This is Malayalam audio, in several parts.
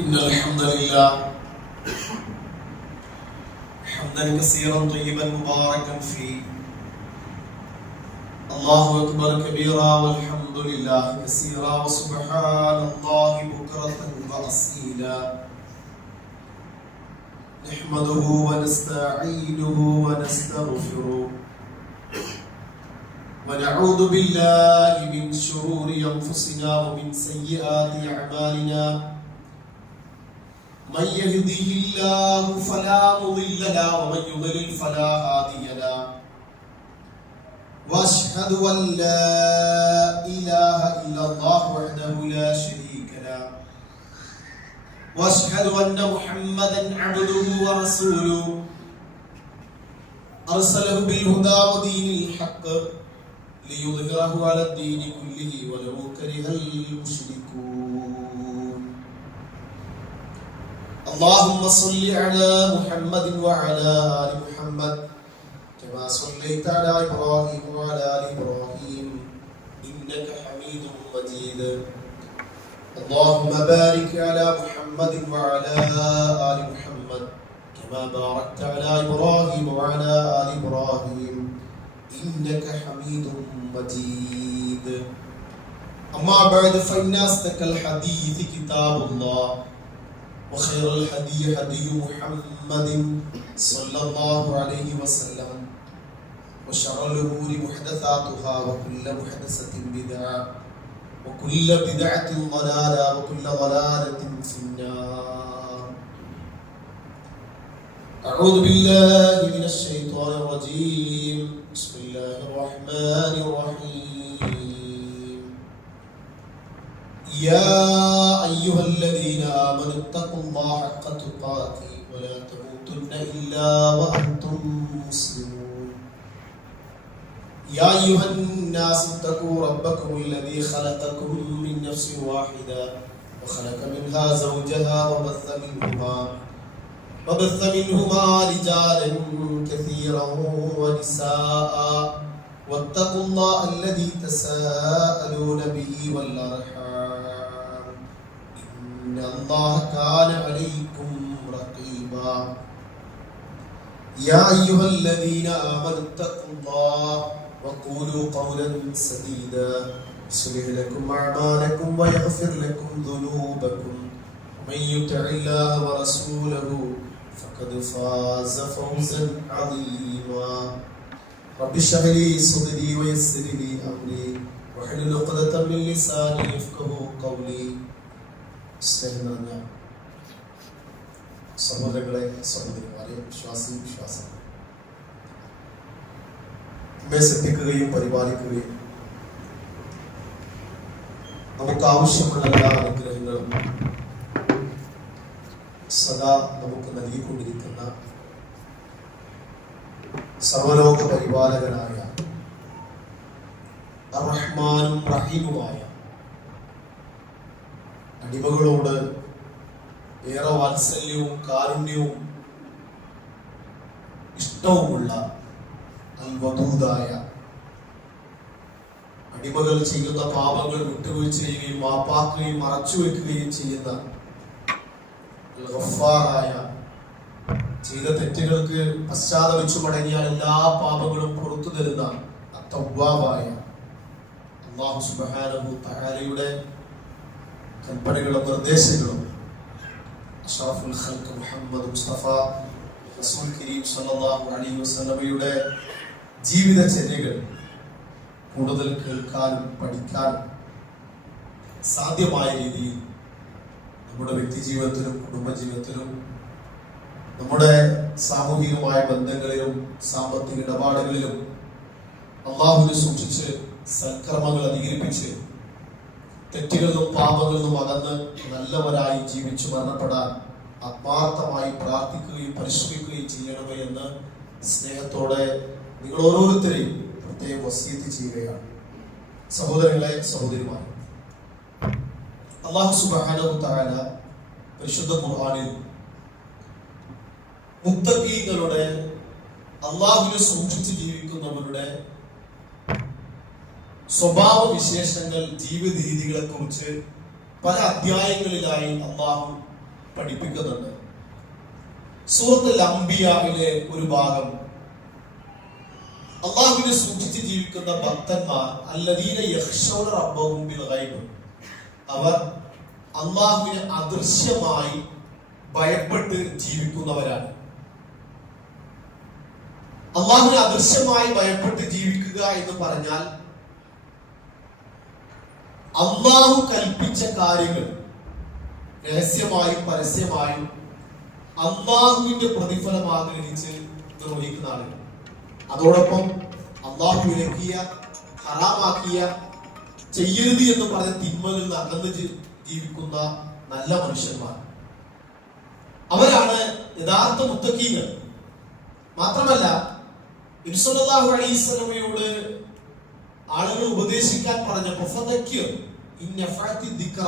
إن الحمد لله حمدا كثيرا طيبا مباركا فيه. الله أكبر كبيرا والحمد لله كثيرا وسبحان الله بكرة وأصيلا. نحمده ونستعينه ونستغفره ونعوذ بالله من شرور أنفسنا ومن سيئات أعمالنا. من يهده الله فلا مضل له ومن يضلل فلا هادي له. واشهد ان لا اله الا الله وحده لا شريك له واشهد ان محمدا عبده ورسوله ارسله بالهدى ودين الحق ليظهره على الدين كله ولو كره المشركون. اللهم صل على محمد وعلى آل محمد كما صليت على إبراهيم وعلى آل إبراهيم إنك حميد مجيد. اللهم بارك على محمد وعلى آل محمد كما باركت على إبراهيم وعلى آل إبراهيم إنك حميد مجيد. أما بعد فإن أصدق الحديث كتاب الله وخير الهدي هدي محمد صلى الله عليه وسلم وشر الأمور محدثاتها وكل محدثة بدعة وكل بدعة ضلالة وكل ضلالة في النار. أعوذ بالله من الشيطان الرجيم. بسم الله الرحمن الرحيم. يا أيها الذين آمنوا اتقوا الله حق تقاته ولا تموتن إلا وأنتم مسلمون. يا أيها الناس اتقوا ربكم الذي خلقكم من نفس واحدة وخلق منها زوجها وبث منهما رجالا كثيرا ونساء واتقوا الله الذي تساءلون به والأرحام إن الله كان عليكم رقيبا. يا أيها الذين آمنوا اتقوا الله وقولوا قولا سديدا يصلح لكم أعمالكم ويغفر لكم ذنوبكم ومن يطع الله ورسوله فقد فاز فوزا عظيما. رب اشرح لي صدري ويسر لي أمري واحلل عقدة من لساني يفقهوا قولي. സ്നേഹം നിറഞ്ഞ സഹോദരങ്ങളെ, സഹോദരിമാരെ, വിശ്വാസി വിശ്വാസം നമ്മെ ശ്രദ്ധിക്കുകയും പരിപാലിക്കുകയും നമുക്ക് ആവശ്യമുള്ള എല്ലാ അനുഗ്രഹങ്ങളും സദാ നമുക്ക് നൽകിക്കൊണ്ടിരിക്കുന്ന സർവലോക പരിപാലകനായ റഹ്മാനും റഹീമുമായ അടിമകളോട് ഏറെ വാത്സല്യവും കാരുണ്യവും ഇഷ്ടവുമുള്ള അൽവദൂദായ, അടിമകൾ ചെയ്യുന്ന പാപങ്ങൾ വിട്ടുവീഴ്ച ചെയ്യുകയും മാപ്പാക്കുകയും മറച്ചുവെക്കുകയും ചെയ്യുന്ന ഗഫ്ഫാറായ, ചെയ്ത തെറ്റുകൾക്ക് പശ്ചാത്തപിച്ചു മടങ്ങിയാൽ എല്ലാ പാപങ്ങളും പുറത്തു തരുന്ന തവ്വാബായ അല്ലാഹു സുബ്ഹാനഹു തആലയുടെ കൽപ്പനകളും നിർദ്ദേശങ്ങളും അഷ്റഫുൽ ഖൽഖ് മുഹമ്മദ് മുസ്തഫ റസൂൽ കരീം സല്ലല്ലാഹു അലൈഹി വസല്ലമയുടെ ജീവിതചര്യകൾ കൂടുതൽ കേൾക്കാനും പഠിക്കാനും സാധ്യമായ രീതിയിൽ നമ്മുടെ വ്യക്തിജീവിതത്തിലും കുടുംബജീവിതത്തിലും നമ്മുടെ സാമൂഹികമായ ബന്ധങ്ങളിലും സാമ്പത്തിക ഇടപാടുകളിലും അല്ലാഹുവിനെ സൂക്ഷിച്ച് സൽക്കർമ്മങ്ങൾ അധികരിപ്പിച്ച് തെറ്റുകളിലും പാപങ്ങളിലും അകന്ന് നല്ലവരായി ജീവിച്ചു മരണപ്പെടാൻ ആത്മാർത്ഥമായി പ്രാർത്ഥിക്കുകയും പരിശ്രമിക്കുകയും ചെയ്യണമേ എന്ന് സ്നേഹത്തോടെ നിങ്ങൾ ഓരോരുത്തരെയും പ്രത്യേകം വസിയത്ത് ചെയ്യുകയാണ്. സഹോദരങ്ങളെ, സഹോദരിമാരെ, അല്ലാഹു സുബ്ഹാനഹു തആല പരിശുദ്ധ ഖുർആനിൽ മുത്തഖീങ്ങളുടെ, അല്ലാഹുവിനെ സൂക്ഷിച്ച് ജീവിക്കുന്നവരുടെ സ്വഭാവ വിശേഷങ്ങൾ, ജീവിത രീതികളെ കുറിച്ച് പല അധ്യായങ്ങളിലായി അല്ലാഹു പഠിപ്പിക്കുന്നുണ്ട്. സൂറത്തുൽ അംബിയായിലെ ഒരു ഭാഗം, അള്ളാഹുവിനെ സൂക്ഷിച്ച് ജീവിക്കുന്ന ഭക്തന്മാർ അല്ലദീന യഖ്ശൗന റബ്ബഹും ബിൽ ഗൈബ്, അവർ അള്ളാഹുവിനെ അദൃശ്യമായി ഭയപ്പെട്ട് ജീവിക്കുന്നവരാണ്. അള്ളാഹുവിനെ അദൃശ്യമായി ഭയപ്പെട്ട് ജീവിക്കുക എന്ന് പറഞ്ഞാൽ അള്ളാഹു കൽപ്പിച്ച കാര്യങ്ങൾ രഹസ്യമായും പരസ്യമായും അള്ളാഹുവിന്റെ പ്രതിഫലം ആഗ്രഹിച്ച് നിർവഹിക്കുന്ന ആളുകൾ. അതോടൊപ്പം അള്ളാഹു വിലക്കിയ, ഹറാമാക്കിയ, ചെയ്യരുത് എന്ന് പറഞ്ഞ തിന്മകളിൽ നിന്ന് അകന്ന് ജീവിക്കുന്ന നല്ല മനുഷ്യന്മാർ, അവരാണ് യഥാർത്ഥ മുത്തഖീങ്ങൾ. മാത്രമല്ല, നബി സല്ലല്ലാഹു അലൈഹി വസല്ലമയോട് ആളുകൾ ഉപദേശിക്കാൻ പറഞ്ഞപ്പോൾ ഫദക്കിർ ഇൻ നഫഅതി ദിക്റ,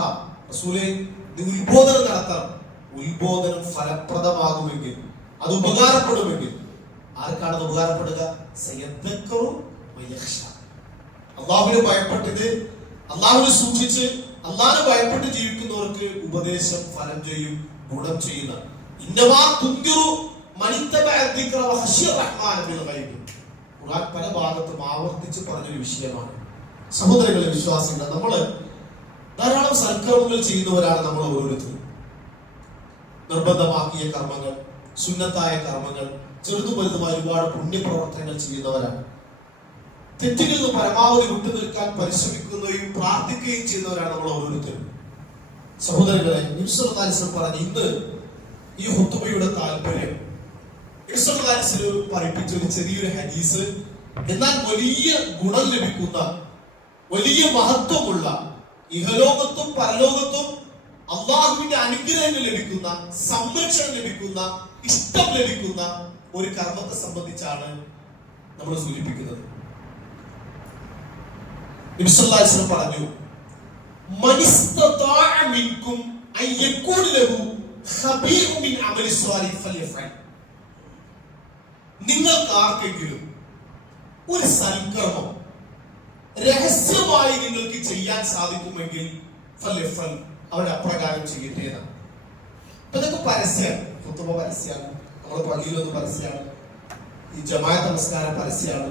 റസൂലേ ഉത്ബോധനം നടത്തണം. ഉത്ബോധനം ഫലപ്രദമാകുമെങ്കിൽ, അത് ഉപകാരപ്പെടുമെങ്കിൽ ആർക്കാണ് അത് ഉപകാരപ്പെടുക? സയദ്ദക്കറു വയഖ്ഷ. അള്ളാഹുവിനെ ഭയപ്പെട്ടത്, അള്ളാഹുവിനെ സൂക്ഷിച്ച് അള്ളാഹുവിനെ ഭയപ്പെട്ട് ജീവിക്കുന്നവർക്ക് ഉപദേശം ഫലം ചെയ്യും, ഗുണം ചെയ്യുന്ന. ഇന്നമാ തുൻദിറു മനിത്തബഅ ദിക്റ വഖശിയ റഹ്മാന ബിൽ ഗൈബ്. ഖുർആൻ പല ഭാഗത്തും ആവർത്തിച്ച് പറഞ്ഞൊരു വിഷയമാണ്. സഹോദരങ്ങളെ, വിശ്വാസികളെ, നമ്മള് ധാരാളം സൽക്കർമ്മങ്ങൾ ചെയ്യുന്നവരാണ് നമ്മൾ ഓരോരുത്തരും. നിർബന്ധമാക്കിയ കർമ്മങ്ങൾ, സുന്നത്തായ കർമ്മങ്ങൾ, ചെറുതും വലുതുമായ ഒരുപാട് പുണ്യപ്രവർത്തനങ്ങൾ ചെയ്യുന്നവരാണ്. തെറ്റുകളിൽ നിന്ന് പരമാവധി വിട്ടുനിൽക്കാൻ പരിശ്രമിക്കുകയും പ്രാർത്ഥിക്കുകയും ചെയ്യുന്നവരാണ് നമ്മൾ ഓരോരുത്തരും. സഹോദരങ്ങളെ, നബി സല്ലല്ലാഹു അലൈഹി വസല്ലം പറഞ്ഞ ഇന്ന് ഈ ഖുതുബയുടെ താല്പര്യം, നബി സല്ലല്ലാഹു അലൈഹി വസല്ലം പഠിപ്പിച്ച ഒരു ചെറിയൊരു ഹദീസ്, എന്നാൽ വലിയ ഗുണം ലഭിക്കുന്ന, വലിയ മഹത്വമുള്ള, ഇഹലോകത്തും പരലോകത്തും അള്ളാഹുവിന്റെ അനുഗ്രഹങ്ങൾ ലഭിക്കുന്ന, സംരക്ഷണം ലഭിക്കുന്ന, ഇഷ്ടം ലഭിക്കുന്ന ഒരു കർമ്മത്തെ സംബന്ധിച്ചാണ് നമ്മൾ സൂചിപ്പിക്കുന്നത്. നബി സല്ലല്ലാഹു അലൈഹി വസല്ലം പറഞ്ഞു, മനിസ്തതാഅ മിൻകും അൻ യകൂന ലഹു ഖബീഉ മിൻ അമലി സ്വാലിഹ് ഫൽയഫഅൽ. നിങ്ങൾക്ക് ആർക്കെങ്കിലും ഒരു സൽക്കർമ്മം രഹസ്യമായി നിങ്ങൾക്ക് ചെയ്യാൻ സാധിക്കുമെങ്കിൽ ഫൽയഫഅൽ, അവൻ അപ്രകാരം ചെയ്യട്ടെ എന്നാണ്. ഇപ്പൊ ഇതൊക്കെ പരസ്യമാണ്. ഖുതുബ പരസ്യമാണ്, നമ്മുടെ പള്ളിയിലൊന്ന് പരസ്യമാണ്, ഈ ജമാഅത്ത് നമസ്കാരം പരസ്യമാണ്,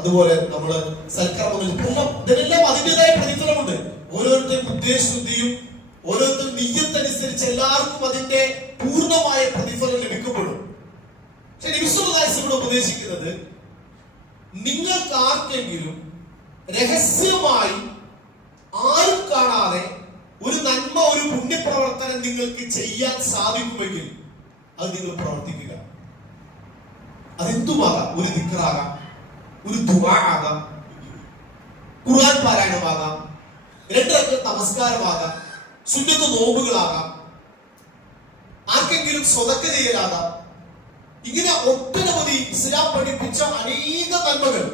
അതുപോലെ നമ്മള് സൽക്കർമ്മങ്ങൾ, ഇതിനെല്ലാം അതിൻ്റെതായ പ്രതിഫലമുണ്ട്. ഓരോരുത്തരും ഉദ്ദേശശുദ്ധിയും ഓരോരുത്തരും നിയ്യത്തനുസരിച്ച് എല്ലാവർക്കും അതിന്റെ പൂർണ്ണമായ പ്രതിഫലം ലഭിക്കപ്പെടും. പക്ഷെ നബി സല്ലല്ലാഹു അലൈഹി വസല്ലം ഉപദേശിക്കുന്നത്, നിങ്ങൾക്ക് ആർക്കെങ്കിലും രഹസ്യമായി ആരും കാണാതെ ഒരു നന്മ, ഒരു പുണ്യപ്രവർത്തനം നിങ്ങൾക്ക് ചെയ്യാൻ സാധിക്കുമെങ്കിൽ അത് നിങ്ങൾ പ്രവർത്തിക്കുക. അതെന്തുമാകാം, ഒരു ദിക്റാകാം, ഒരു ദുആ ആകാം, ഖുർആൻ പാരായണമാകാം, 2 റക്അത്ത് നമസ്കാരമാകാം, സുന്നത്ത് നോമ്പുകളാകാം, ആർക്കെങ്കിലും സ്വതക്ക ചെയ്യലാകാം. ഇങ്ങനെ ഒട്ടനവധി ഇസ്ലാം പഠിപ്പിച്ച അനേക നന്മകൾ.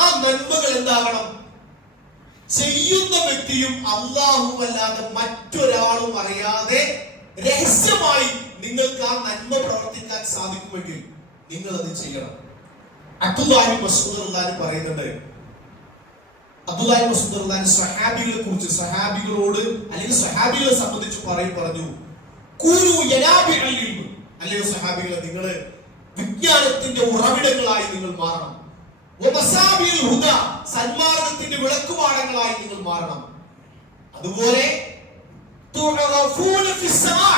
ആ നന്മകൾ എന്താകണം? ചെയ്യുന്ന വ്യക്തിയും അല്ലാഹുവല്ലാതെ മറ്റൊരാളും അറിയാതെ രഹസ്യമായി നിങ്ങൾക്ക് ആ നന്മ പ്രവർത്തിക്കാൻ സാധിക്കുമെങ്കിൽ നിങ്ങൾ അത് ചെയ്യണം. അബ്ദുല്ലാഹി മസ്ഊദ് റളിയല്ലാഹു അൻഹു പറയുന്നുണ്ട്, അബ്ദുല്ലാഹി മസ്ഊദ് റളിയല്ലാഹു അൻഹു സ്വഹാബികളെ കുറിച്ച്, സ്വഹാബികളോട് അല്ലെങ്കിൽ സ്വഹാബികളെ സംബന്ധിച്ച് പറഞ്ഞു, കൂനു യനാബിഉൽ ഇൽമ്, അല്ലെങ്കിൽ സ്വഹാബികളെ, നിങ്ങൾ വിജ്ഞാനത്തിന്റെ ഉറവിടങ്ങളായി നിങ്ങൾ മാറണം. വമസാബിൽ ഹുദ, സന്മാർഗ്ഗത്തിന്റെ വിളക്കുപാടങ്ങളായി നിങ്ങൾ മാറണം. അതുപോലെ തുഅറഫൂന ഫിസ്സമാ,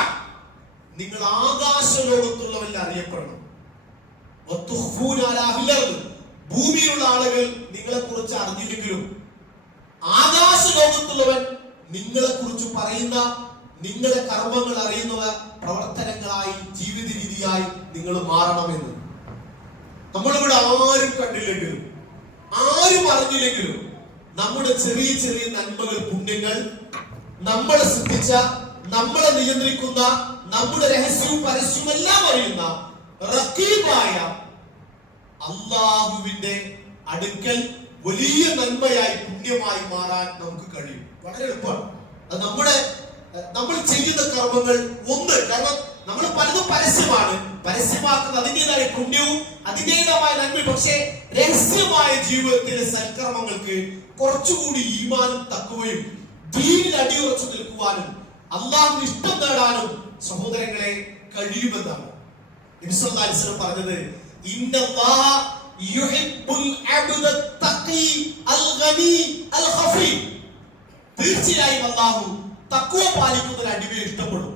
നിങ്ങൾ ആകാശ ലോകത്തുള്ളവരിൽ അറിയപ്പെടണം. വതുഖ്ഫൂന അലാ അഹ്ലിൽ അർദ്, ഭൂമിയിലുള്ള ആളുകൾ നിങ്ങളെ കുറിച്ച് അറിഞ്ഞില്ലെങ്കിലും ആകാശ ലോകത്തുള്ളവൻ നിങ്ങളെ കുറിച്ച് പറയുന്ന, നിങ്ങളുടെ കർമ്മങ്ങൾ അറിയുന്ന പ്രവർത്തനങ്ങളായി, ജീവിത രീതിയായി നിങ്ങൾ മാറണമെന്ന്. നമ്മളിവിടെ ആരും കണ്ടില്ലെങ്കിലും ആരും അറിഞ്ഞില്ലെങ്കിലും നമ്മുടെ ചെറിയ ചെറിയ നന്മകൾ, പുണ്യങ്ങൾ, നമ്മളെ ശ്രദ്ധിച്ച, നമ്മളെ നിയന്ത്രിക്കുന്ന, നമ്മുടെ രഹസ്യവും പരസ്യവും എല്ലാം അറിയുന്ന റഖീബായ അല്ലാഹുവിന്റെ അടുക്കൽ വലിയ നന്മയായി, പുണ്യമായി മാറാൻ നമുക്ക് കഴിയും. വളരെ എളുപ്പമാണ്. അത് നമ്മൾ ചെയ്യുന്ന കർമ്മങ്ങൾ ഒന്ന്, കാരണം നമ്മൾ പലതും പരസ്യമാണ്, പരസ്യമാക്കുന്ന അതിൻ്റെതായ പുണ്യവും അതിൻ്റെതായ നന്മയും. പക്ഷേ രഹസ്യമായ ജീവിതത്തിലെ സൽക്കർമ്മങ്ങൾക്ക് കുറച്ചുകൂടി ഈമാനും തഖ്വയും ദീനിൽ അടിയുറച്ചു നിൽക്കുവാനും അല്ലാഹുവിന്റെ ഇഷ്ടം നേടാനും സഹോദരങ്ങളെ കഴിയുമെന്നാണ് നബി സല്ലല്ലാഹു അലൈഹി വസല്ലം പറഞ്ഞത്. ഇന്നല്ലാഹ യുഹിബ്ബുൽ അബ്ദ തഖി അൽ ഗനി അൽ ഖഫി. തീർച്ചയായും അല്ലാഹു തഖ്വ പാലിക്കുന്ന ഒരു അടിമയെ ഇഷ്ടപ്പെടും.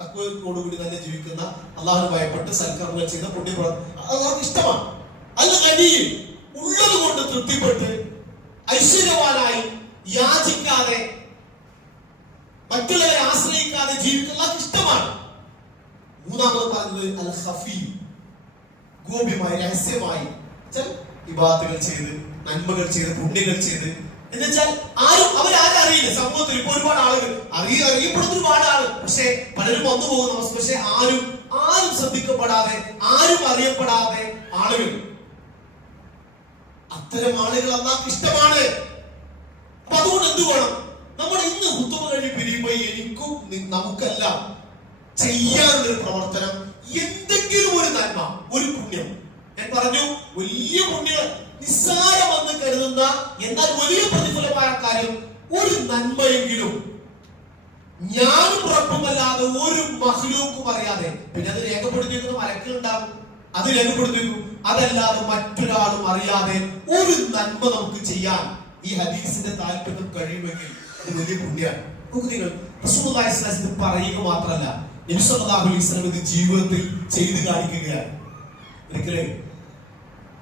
തഖ്വയോടുകൂടി തന്നെ ജീവിക്കുന്ന, അല്ലാഹുവിനെ ഭയപ്പെട്ട് സൽക്കർമ്മങ്ങൾ ചെയ്യുന്ന പുണ്യപ്രവർത്തനം അല്ലാഹുവിന് ഇഷ്ടമാണ്. അൽ ഗനി, ഉള്ളത് കൊണ്ട് തൃപ്തിപ്പെട്ട് ഐശ്വര്യവാനായി യാചിക്കാതെ മറ്റുള്ളവരെ ആശ്രയിക്കാതെ ജീവിക്കുന്ന ഇഷ്ടമാണ്. മൂന്നാമത് പറഞ്ഞത് അൽ ഖഫി, ഗോപ്യമായി രഹസ്യമായി ഇബാദത്തുകൾ ചെയ്ത് നന്മകൾ ചെയ്ത് പുണ്യങ്ങൾ ചെയ്ത്, എന്നുവെച്ചാൽ അവരാരും അറിയില്ല. സമൂഹത്തിൽ ഇപ്പൊ ഒരുപാട് ആളുകൾ അറിയപ്പെടുന്ന ഒരുപാട് ആള്, പക്ഷെ പലരും വന്നു പോകുന്ന അവസ്ഥ. പക്ഷെ ആരും ശ്രദ്ധിക്കപ്പെടാതെ, ആരും അറിയപ്പെടാതെ ആളുകൾ, അത്തരം ആളുകൾ അല്ലാഹുവിന് ഇഷ്ടമാണ്. അപ്പൊ അതുകൊണ്ട് എന്ത് വേണം? നമ്മൾ ഇന്ന് ഹുത്തുബ കഴിഞ്ഞ് പിരിയുമ്പോൾ എനിക്കും നമുക്കെല്ലാം ചെയ്യാനുള്ളൊരു പ്രവർത്തനം, എന്തെങ്കിലും ഒരു നന്മ, ഒരു പുണ്യം. ഞാൻ പറഞ്ഞു, വലിയ പുണ്യം നിസ്സാരമെന്ന് കരുതുന്ന എന്നാൽ വലിയ പ്രതിഫലമായ കാര്യം, ഒരു നന്മയെങ്കിലും ഞാനും ഉറപ്പുമല്ലാതെ ഒരു മഖ്ലൂക്കും അറിയാതെ, പിന്നെ അത് രേഖപ്പെടുത്തി വെക്കുന്ന മലക്കുണ്ടാകും, അത് രേഖപ്പെടുത്തി വെക്കും, അതല്ലാതെ മറ്റൊരാളും അറിയാതെ ഒരു നന്മ നമുക്ക് ചെയ്യാൻ ഈ ഹദീസിന്റെ താല്പര്യം കഴിയുമെങ്കിൽ അത് വലിയ പുണ്യമാണ്. നോക്കൂ നിങ്ങൾ, റസൂലുള്ളാഹി സ്വല്ലല്ലാഹു അലൈഹി വസല്ലം പറയുക മാത്രമല്ല, നബി സല്ലല്ലാഹു അലൈഹി വസല്ലം ഇത് ജീവിതത്തിൽ ചെയ്തു കാണിക്കുകയാണ്. ഒരിക്കലും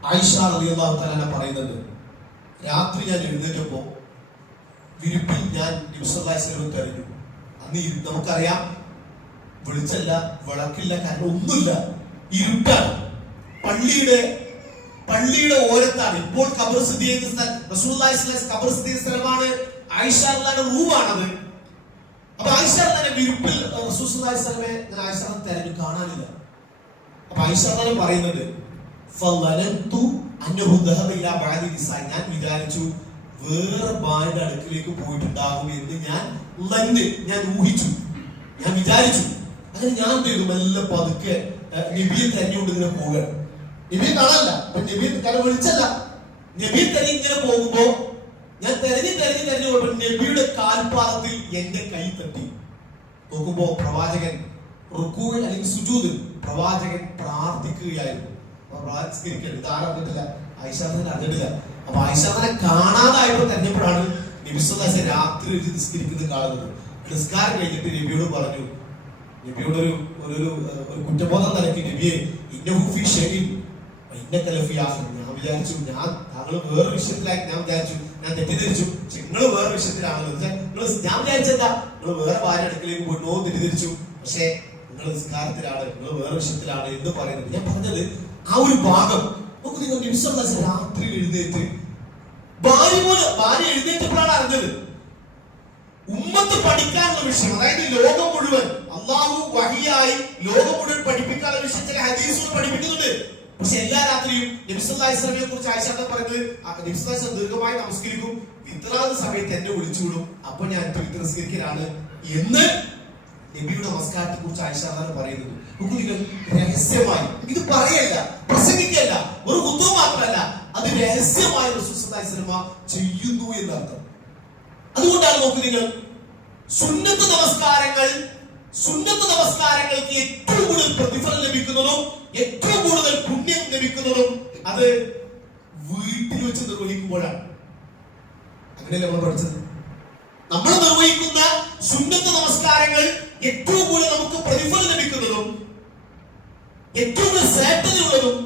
ആയിഷ റളിയല്ലാഹു തആല പറയുന്നത്, രാത്രി ഞാൻ എഴുന്നേറ്റപ്പോ വിരിപ്പിൽ ഞാൻ നബി സല്ലല്ലാഹു അലൈഹി വസല്ലം കരഞ്ഞു. അന്ന് നമുക്കറിയാം, വെളിച്ചല്ല, വിളക്കില്ല, കാരണം ഒന്നുമില്ല, ഇരുട്ടാണ്. പള്ളിയുടെ ഓരത്താണ് ഇപ്പോൾ ഖബർ സ്ഥിതി ചെയ്യുന്ന സ്ഥലം. റസൂലുള്ളാഹി സ്വല്ലല്ലാഹു അലൈഹി വസല്ലം ഖബർ സ്ഥിതി ചെയ്യുന്ന സ്ഥലമാണ്. ആയിഷ റളിയല്ലാഹു റൂമാണത്. അപ്പൊ ആയിഷ റളിയല്ലാഹു വിരിപ്പിൽ റസൂലുള്ളാഹി സ്വല്ലല്ലാഹു അലൈഹി വസല്ലം ഞാൻ ആയിഷ തെരഞ്ഞു കാണാനില്ല. അപ്പൊ ആയിഷ റളിയല്ലാഹു പറയുന്നുണ്ട്, ഫളനന്തു അന്നഹു ദഹബ ഇലാ ബഅദി നിസാഇ, ഞാൻ വിചാരിച്ചു വേറെ ഭാര്യയുടെ അടുക്കിലേക്ക് പോയിട്ടുണ്ടാകും എന്ന് ഞാൻ ഊഹിച്ചു, ഞാൻ വിചാരിച്ചു. അങ്ങനെ ഞാൻ എന്ത് ചെയ്തു, മെല്ലെ പതുക്കെ നബിയെ തെരഞ്ഞുകൊണ്ട് ഇങ്ങനെ പോവുക. നബിയെ കാണാനല്ല, നബിയെ കാരണം വിളിച്ചല്ല, നബിയെ തെരഞ്ഞ് ഇങ്ങനെ പോകുമ്പോ ഞാൻ തെരഞ്ഞു പോയപ്പോ നബിയുടെ കാൽപാദത്തിൽ എന്റെ കൈ തട്ടി. നോക്കുമ്പോ പ്രവാചകൻ റുക്കൂഇൽ അല്ലെങ്കിൽ സുജൂദിൽ പ്രവാചകൻ പ്രാർത്ഥിക്കുകയായിരുന്നു. ഇത് ആരറിഞ്ഞിട്ടില്ല, ആയിഷാനെ അറിഞ്ഞിട്ടില്ല. അപ്പൊ ആയിഷാനെ കാണാതായപ്പോ തെരഞ്ഞപ്പോഴാണ് നബി സല്ലല്ലാഹു അലൈഹി വസല്ലം രാത്രി നിസ്കരിക്കുന്നത് കാണുന്നത്. നിസ്കാരം കഴിഞ്ഞിട്ട് നബിയോട് പറഞ്ഞു, നബിയോട് ഒരു കുറ്റബോധം നിലയ്ക്ക്, നബിയെ ഇന്നഹു ഫീ ഷൈഇൻ വഇന്നക ലഫീ ആഖിർ. ഞാൻ വിചാരിച്ചു താങ്കൾ വേറെ വിഷയത്തിലായി, ഞാൻ തെറ്റിദ്ധരിച്ചു. നിങ്ങൾ വേറെ വിഷയത്തിലാണല്ലോ. ഞാൻ വിചാരിച്ചെന്താ, നിങ്ങൾ വേറെ ഭാര്യ അടുക്കലേക്ക് പോയിട്ടോ തെറ്റിദ്ധരിച്ചു. പക്ഷെ നിങ്ങൾ നിസ്കാരത്തിലാണ്, നിങ്ങൾ വേറെ വിഷയത്തിലാണ് എന്ന് പറയുന്നത്. ഞാൻ പറഞ്ഞത് ആ ഒരു ഭാഗം നോക്കൂ നിങ്ങൾ. നബി സല്ലല്ലാഹു അലൈഹി വസല്ലം രാത്രി എഴുന്നേറ്റ്, ഭാര്യ എഴുന്നേറ്റപ്പോഴാണ് അറിഞ്ഞത് ഉമ്മത്ത് പഠിക്കാനുള്ള വിഷയം, അതായത് ലോകം മുഴുവൻ അള്ളാഹു വഹിയായി ലോകം മുഴുവൻ പഠിപ്പിക്കാനുള്ള വിഷയം ചില ഹദീസുകൾ പഠിപ്പിക്കുന്നുണ്ട്. പക്ഷെ എല്ലാ രാത്രിയും നബി സല്ലല്ലാഹു അലൈഹി വസല്ലമയെ കുറിച്ച് ആയിഷ പറയുന്നത്, നബി സല്ലല്ലാഹു അലൈഹി വസല്ലം ദീർഘമായി നമസ്കരിക്കും, വിത്റാദ് സമയത്ത് എന്നെ വിളിച്ചുവിടും, അപ്പൊ ഞാൻ വിത്ർ നിസ്കരിക്കലാണ് എന്ന് നബിയുടെ നമസ്കാരത്തെ കുറിച്ച് ആയിഷ പറയുന്നത്. രഹസ്യമായി, ഇത് പറയല്ല, പ്രസംഗിക്കല്ല, ഒരു കുത്തം മാത്രമല്ല, അത് രഹസ്യമായി റസൂൽ സല്ലല്ലാഹു അലൈഹി വസല്ലം ചെയ്യുന്നു എന്നർത്ഥം. അതുകൊണ്ടാണ് നോക്കൂ നിങ്ങൾ, സുന്നത്ത് നമസ്കാരങ്ങൾക്ക് ഏറ്റവും കൂടുതൽ പ്രതിഫലം ലഭിക്കുന്നതും ഏറ്റവും കൂടുതൽ പുണ്യം ലഭിക്കുന്നതും അത് വീട്ടിൽ വെച്ച് നിർവഹിക്കുമ്പോഴാണ്. അങ്ങനെയല്ലേ നമ്മൾ പഠിച്ചത്? നമ്മൾ നിർവഹിക്കുന്ന സുന്നത്ത് നമസ്കാരങ്ങൾ ഏറ്റവും കൂടുതൽ നമുക്ക് പ്രതിഫലം ലഭിക്കുന്നതും ഏറ്റവും കൂടുതൽ ശ്രേഷ്ഠതയുള്ളതും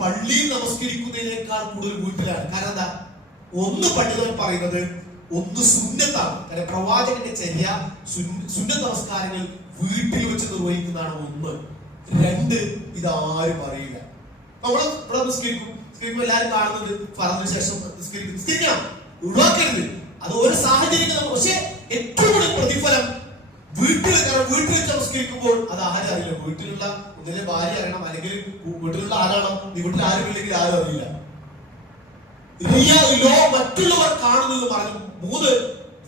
പള്ളിയിൽ നമസ്കരിക്കുന്നതിനേക്കാൾ കൂടുതൽ വീട്ടിലാണ്. കാരണം എന്താ? ഒന്ന് പണ്ഡിതൻ പറയുന്നത്, ഒന്ന് സുന്നത്താണ്. കാരണം പ്രവാചകന്റെ ചര്യ സുന്നത്ത് നമസ്കാരങ്ങൾ വീട്ടിൽ വെച്ച് നിർവഹിക്കുന്നതാണ് ഒന്ന്. രണ്ട്, ഇതാരും അറിയില്ല. നമ്മൾ ഇവിടെ നിസ്കരിക്കും, എല്ലാവരും കാണുന്നത് പറഞ്ഞതിന് ശേഷം നിസ്കരിക്കണം, ഒഴിവാക്കരുത്. അത് ഒരു സാഹചര്യം. പക്ഷെ ഏറ്റവും കൂടുതൽ പ്രതിഫലം വീട്ടിൽ വെച്ച് നമസ്കരിക്കുമ്പോൾ അത് ആരും അറിയില്ല. വീട്ടിലുള്ള ഒന്നിലെ ഭാര്യ അറിയണം, അല്ലെങ്കിൽ വീട്ടിലുള്ള ആരാണോ, വീട്ടിൽ ആരും ഇല്ലെങ്കിൽ ആരും അറിയില്ല. മറ്റുള്ളവർ കാണുന്നത് പറഞ്ഞു. മൂന്ന്,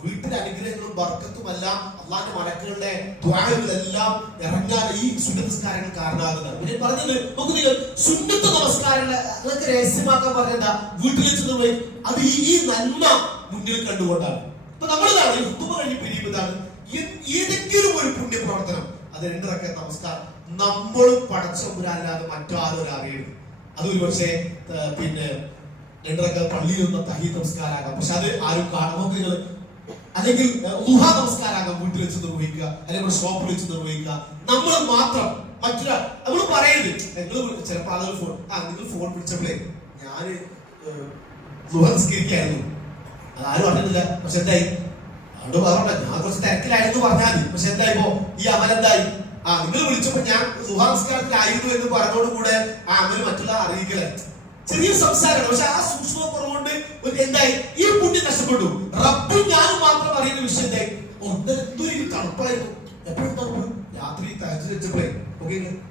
വീട്ടിലെ അനുഗ്രഹങ്ങളും ബർക്കത്തുമല്ല അള്ളാന്റെ മലക്കുകളുടെ ദ്വാരങ്ങളെല്ലാം ഇറങ്ങാൻ ഈ സുന്നത്ത് നമസ്കാരങ്ങൾ കാരണമാകുന്നതാണ്. പിന്നെ പറഞ്ഞത് നോക്കൂ നിങ്ങൾ, സുന്നത്ത് നമസ്കാരങ്ങൾ അതൊക്കെ രഹസ്യമാക്കാൻ പറഞ്ഞെന്താ? വീട്ടിൽ വെച്ച് അത് ഈ നന്മ മുന്നിൽ കണ്ടുകൊണ്ടാണ്. അപ്പൊ നമ്മളിതാണ് ഹുത്തുബ കഴിഞ്ഞ് പിരിയുന്നതാണ്. ഏതെങ്കിലും എന്തെങ്കിലും ഒരു പുണ്യപ്രവർത്തനം, അത് 2 റക്അത്ത് നമസ്കാരം നമ്മളും പടച്ചവരല്ലാതെ മറ്റാരും അറിയരുത്. അതൊരു പക്ഷേ പിന്നെ 2 റക്അത്ത് പള്ളിയിൽ നിന്ന് തഹീദ് നമസ്കാരാകാം, പക്ഷെ അത് ആരും കാണുമ്പോൾ നിങ്ങൾ അല്ലെങ്കിൽ ദുഹാ നമസ്കാരാകാം, വീട്ടിൽ വെച്ച് നിർവഹിക്കുക അല്ലെങ്കിൽ ഷോപ്പിൽ വെച്ച് നിർവഹിക്കുക. നമ്മൾ മാത്രം മറ്റൊരാൾ നമ്മൾ പറയരുത്. നിങ്ങൾ ചിലപ്പോൾ ആളുകൾ നിങ്ങൾ ഫോൺ പിടിച്ചപ്പോഴേ ഞാൻ ദുഹാ നിസ്കരിക്കായിരുന്നു, അതാരും അറിയുന്നില്ല. പക്ഷെ എന്തായി? അതുകൊണ്ട് പറഞ്ഞ ഞാൻ കുറച്ച് തിരക്കിലായിരുന്നു പറഞ്ഞാൽ മതി. പക്ഷെ എന്തായിപ്പോ ഈ അമൽ എന്തായി? നിങ്ങൾ വിളിച്ചപ്പോ ഞാൻ ദുഹാ നമസ്കാരത്തിലായിരുന്നു എന്ന് പറഞ്ഞതോടുകൂടെ ആ അമൽ മറ്റുള്ള അറിയിക്കലായി. ചെറിയ സംസാരമാണ്, പക്ഷെ ആ സൂക്ഷ്മ കുറവുകൊണ്ട് എന്തായി? ഈ പുണ്യം നഷ്ടപ്പെട്ടു. റബ്ബും ഞാനും മാത്രം അറിയുന്ന വിഷയം എന്തായി? എന്തൊരു തണുപ്പായിരുന്നു. എപ്പോഴും തണുപ്പ്? രാത്രി തഹജ്ജുദ് വെച്ചപ്പോഴേ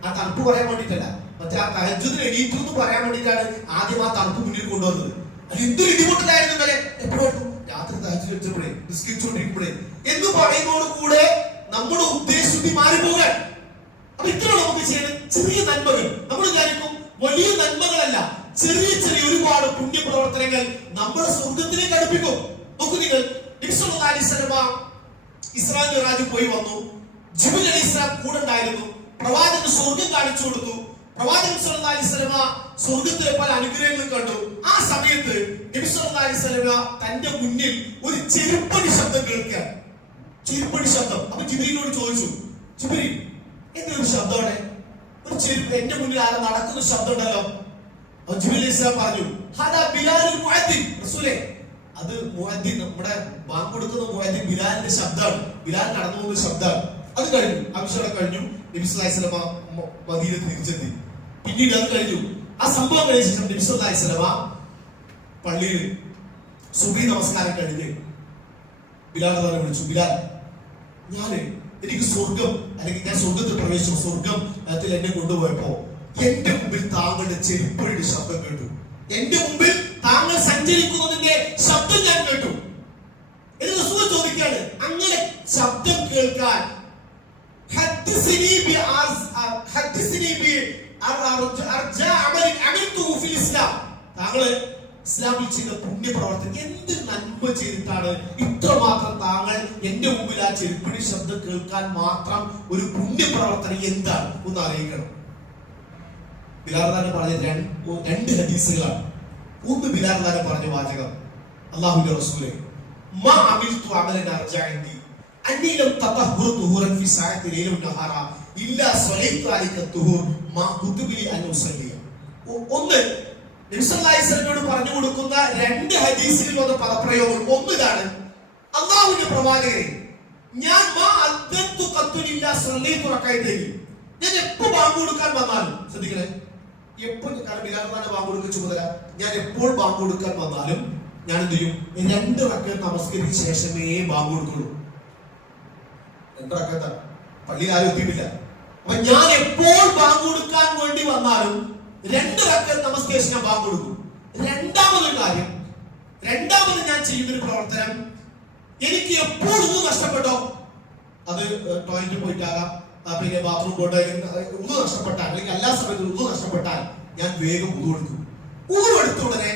ആ തണുപ്പ് പറയാൻ വേണ്ടിട്ടല്ല, മറ്റേ ആ തഹജ്ജുദിന് എണീറ്റു എന്ന് പറയാൻ വേണ്ടിട്ടാണ് ആദ്യം ആ തണുപ്പ് മുന്നിൽ കൊണ്ടുവന്നത്. അത് എന്തൊരു ഇടിപൊട്ടലായിരുന്നു ഇന്നലെ. എപ്പോഴും രാത്രി തഹജ്ജുദ് വെച്ചപ്പോഴേ നിസ്കരിച്ചുകൊണ്ടിരിക്കുമ്പോഴേ എന്ന് പറയുന്നതോട് കൂടെ നമ്മുടെ ഉദ്ദേശശുദ്ധി മാറിപ്പോകാൻ. അപ്പൊ ഇത്ര നമുക്ക് ചെയ്യണം ചെറിയ നന്മകൾ. നമ്മൾ വിചാരിക്കും വലിയ നന്മകളല്ല, ചെറിയ ചെറിയ ഒരുപാട് പുണ്യപ്രവർത്തനങ്ങൾ നമ്മളെ സ്വർഗത്തിലേക്ക് അടുപ്പിക്കും. നോക്കൂ നിങ്ങൾ, നബി സല്ലല്ലാഹു അലൈഹി വസല്ലം ഇസ്രാ മിഅ്റാജ് പോയി വന്നു. ജിബ്രീൽ അലൈഹിസ്സലാം കൂടെ ഉണ്ടായിരുന്നു. പ്രവാചകൻ സ്വർഗം കാണിച്ചു കൊടുത്തു. പ്രവാചകൻ സല്ലല്ലാഹു അലൈഹി വസല്ലം സ്വർഗത്തിലെ പല അനുഗ്രഹങ്ങളും കണ്ടു. ആ സമയത്ത് നബി സല്ലല്ലാഹു അലൈഹി വസല്ലം തന്റെ മുന്നിൽ ഒരു ചെരുപ്പടി ശബ്ദം കേൾക്കുക. ചെരുപ്പടി ശബ്ദം. അപ്പൊ ജിബ്രീലിനോട് ചോദിച്ചു, ജിബ്രീൽ എന്തൊരു ശബ്ദമാണ്? ഒരു ചെരുപ്പ് എന്റെ മുന്നിൽ ആരും നടക്കുന്ന ശബ്ദം ഉണ്ടല്ലോ. ജിബ്രീൽ അലൈഹിസ്സലാം പറഞ്ഞു, ഹദാ ബിലാലുൽ മുഅദ്ദിൻ. റസൂലേ, അത് മുഅദ്ദിൻ, നമ്മുടെ ബാങ്ക് കൊടുക്കുന്ന മുഅദ്ദിൻ ബിലാലിന്റെ ശബ്ദമാണ്. ബിലാൽ നടന്നു പോകുന്ന ശബ്ദമാണ്. അത് കഴിഞ്ഞു, ആവശ്യം കഴിഞ്ഞു. നബി സല്ലല്ലാഹു അലൈഹി വസല്ലം മദീനയിൽ തിരിച്ചെത്തി. പിന്നീട് അത് കഴിഞ്ഞു. ആ സംഭവം കഴിഞ്ഞ ശേഷം നബി സല്ലല്ലാഹു അലൈഹി വസല്ലം പള്ളിയിൽ സുബഹി നമസ്കാരം കഴിഞ്ഞ് ബിലാലിനെ വിളിച്ചു. ബിലാൽ, എനിക്ക് സ്വർഗം, അല്ലെങ്കിൽ ഞാൻ സ്വർഗത്തിൽ പ്രവേശിച്ചു, സ്വർഗത്തിൽ എന്നെ കൊണ്ടുപോയപ്പോ എന്റെ മുമ്പിൽ താങ്കളുടെ ചെരുപ്പടിയുടെ ശബ്ദം കേട്ടു. എന്റെ മുമ്പിൽ താങ്കൾ സഞ്ചരിക്കുന്നതിന്റെ ശബ്ദം ഞാൻ കേട്ടു. എന്ന് റസൂൽ ചോദിക്കാണ്, അങ്ങനെ ശബ്ദം കേൾക്കാൻ താങ്കള് ഇസ്ലാമിൽ ചെയ്ത പുണ്യപ്രവർത്തനം എന്ത് നന്മ ചെയ്തിട്ടാണ് ഇത്രമാത്രം താങ്കൾ എന്റെ മുമ്പിൽ ആ ചെരുപ്പിടി ശബ്ദം കേൾക്കാൻ മാത്രം ഒരു പുണ്യപ്രവർത്തനം എന്താണ് ഒന്ന് അറിയിക്കണം. ബിലാൽ പറഞ്ഞ 2 ഹദീസുകളാണ്. ഒന്ന് ബിലാൽ പറഞ്ഞ വാചകം, അല്ലാഹുവിന്റെ റസൂലേ, മാ അമിൽതു അമലൻ അർജഅനി അന്നി ലം തതഹുറു തുഹുറൻ ഫി സഅതി ലൈല വനഹാറ ഇല്ലാ സ്വലൈതു അലൈക തുഹൂർ മാ കുതുബിലി അൻ ഉസല്ലിയ. ഒന്ന് നബി സല്ലല്ലാഹു അലൈഹി വസല്ലമയോട് പറഞ്ഞു കൊടുക്കുന്ന 2 ഹദീസുകളിൽ വന്ന പദപ്രയോഗങ്ങൾ. ഒന്ന് ഇതാണ്, അല്ലാഹുവിന്റെ പ്രവാചകരെ, ഞാൻ മാ അദ്ദതു ഖത്തുലില്ലാ സ്വല്ലൈതു റകഅതൈനി, ഞാൻ എപ്പോൾ ബാങ്ക് കൊടുക്കാൻ വന്നാലും, ശ്രദ്ധിക്കണേ, എപ്പോൾ ബിലാലിന്റെ ബാങ്ക് കൊടുക്കുന്ന ചുമതല, ഞാൻ എപ്പോൾ ബാങ്ക് കൊടുക്കാൻ വന്നാലും ഞാൻ എന്ത് ചെയ്യും? 2 റക്അത്ത് നമസ്കരിച്ച ശേഷമേ ബാങ്ക് കൊടുക്കുള്ളൂ. 2 റക്അത്താണ്, പള്ളിയിൽ ആരും എത്തിയിട്ടില്ല. അപ്പൊ ഞാൻ എപ്പോൾ ബാങ്ക് കൊടുക്കാൻ വേണ്ടി വന്നാലും 2 റക്അത്ത് നമസ്കരിച്ച് ഞാൻ ബാങ്ക് കൊടുക്കും. രണ്ടാമത് ഞാൻ ചെയ്യുന്നൊരു പ്രവർത്തനം, എനിക്ക് എപ്പോൾ ഒന്നും നഷ്ടപ്പെട്ടോ, അത് ടോയ്ലറ്റിൽ പോയിട്ടാകാം, പിന്നെ ബാത്റൂം പോയിട്ട് ഉള്ളു നഷ്ടപ്പെട്ടാൽ, അല്ലെങ്കിൽ എല്ലാ സമയത്തും ഉള്ളു നഷ്ടപ്പെട്ടാൽ ഞാൻ വേഗം ഉതു എടുക്കും. ഉതു എടുത്ത ഉടനെ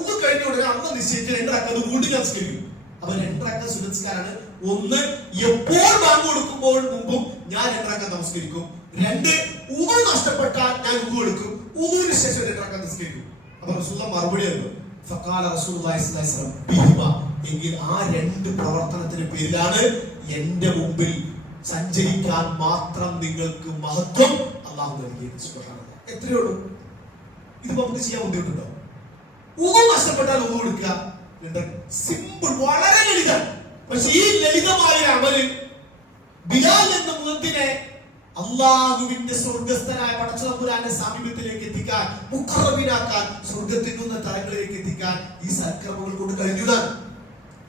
ഉതു കഴിഞ്ഞ ഉടനെ അന്ന് നിശ്ചയിച്ച് 2 റക്അത്ത് വീണ്ടും ഞാൻ നിസ്കരിക്കും. അപ്പൊ 2 റക്അത്ത് സുന്നത്ത് നിസ്കാരമാണ്. ഒന്ന്, എപ്പോൾ ബാങ്ക് കൊടുക്കുമ്പോൾ മുമ്പും ഞാൻ 2 റക്അത്ത് നമസ്കരിക്കും. 2, ഉതു നഷ്ടപ്പെട്ടാൽ ഞാൻ ഉതു എടുക്കും. ഉതുവിന് ശേഷം 2 റക്അത്ത് നിസ്കരിക്കും. അപ്പൊ റസൂലുള്ളാഹി മറുപടി പറഞ്ഞു, ഫഖാല റസൂലുള്ളാഹി സ്വല്ലല്ലാഹു അലൈഹി വസല്ലം ബിഹിമ, എങ്കിൽ ആ 2 പ്രവർത്തനത്തിന് പേരിലാണ് എന്റെ മുമ്പിൽ സഞ്ചരിക്കാൻ മാത്രം നിങ്ങൾക്ക് മഹത്വം അല്ലാഹു നൽകിയത്. സുബ്ഹാനല്ലാഹ്. എത്രയേ ഉള്ളൂ. ഇത് നമുക്ക് ചെയ്യാൻ ബുദ്ധിമുട്ടുണ്ടോ? ഉതു നഷ്ടപ്പെട്ടാൽ ഉതു എടുക്കുക. സിമ്പിൾ, വളരെ ലളിതം. പക്ഷെ ഈ ലളിതമായ അമല് ബിലാൽ എന്ന മുഅദ്ദിനെ അല്ലാഹുവിന്റെ സ്വർഗ്ഗസ്ഥനായ പടച്ചതമ്പുരാന്റെ സാമീപ്യത്തിലേക്ക് എത്തിക്കാൻ, മുഖറബിനാക്കാൻ, സ്വർഗ്ഗത്തിൽ നിന്ന് തലങ്ങളിലേക്ക് എത്തിക്കാൻ ഈ സൽക്കർമ്മങ്ങൾ കൊണ്ട് കഴിഞ്ഞതാണ്.